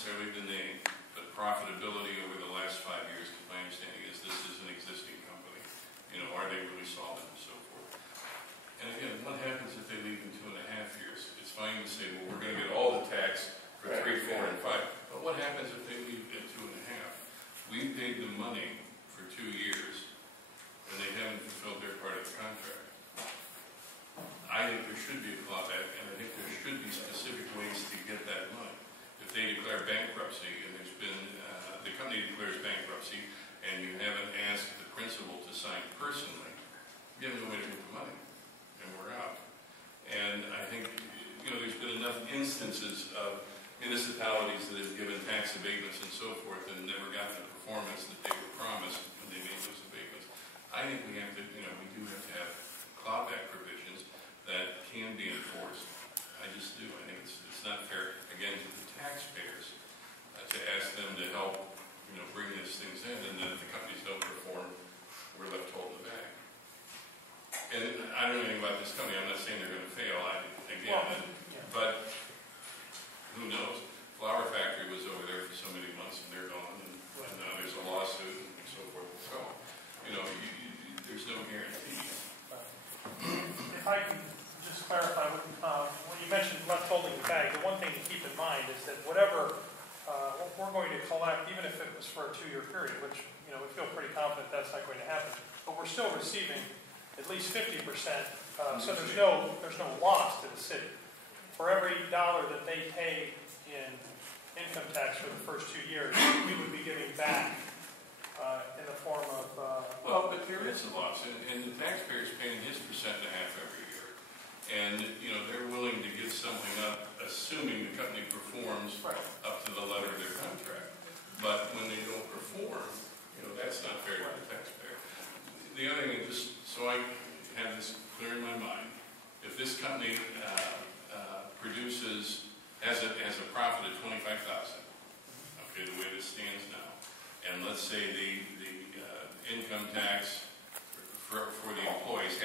necessarily the name, but profitability over the last 5 years, because my understanding is this is an existing company. You know, are they really solvent and so forth? And again, what happens if they leave in 2.5 years? It's fine to say, well, we're going to get all the tax for 3, 4, and 5. But what happens if they leave at 2.5? We paid them money for 2 years, and they haven't fulfilled their part of the contract. I think there should be a clawback, and I think there should be specific ways to get that money. If they declare bankruptcy, and there's been, the company declares bankruptcy, and you haven't asked the principal to sign personally, you have no way to get the money, and we're out. And I think, you know, there's been enough instances of municipalities that have given tax abatements and so forth and never got the performance that they were promised when they made those abatements. I think we have to, you know, we do have to have clawback provisions that can be enforced. I just do. I think it's not fair, again, to the taxpayers to ask them to help, you know, bring these things in, and then if the companies don't perform, we're left holding the bag. And I don't know anything about this company. I'm not saying they're going to fail. But who knows? Flour Factory was over there for so many months, and they're gone, and now there's a lawsuit and so forth and so on. You know, there's no guarantee. If I can just clarify, when you mentioned left holding the bag, the one thing to keep in mind is that whatever we're going to collect, even if it was for a 2-year period, which, you know, we feel pretty confident that's not going to happen, but we're still receiving at least 50%, so there's no loss to the city. For every dollar that they pay in income tax for the first 2 years, we would be giving back in the form of... well, but there is a loss, and the taxpayer is paying his 1.5% every year. And, you know, they're willing to give something up, assuming the company performs up to the letter of their contract. But when they don't perform, you know, that's not fair to the taxpayer. The other thing, just so I have this clear in my mind, if this company has a profit of $25,000, okay, the way this stands now, and let's say the income tax for the employees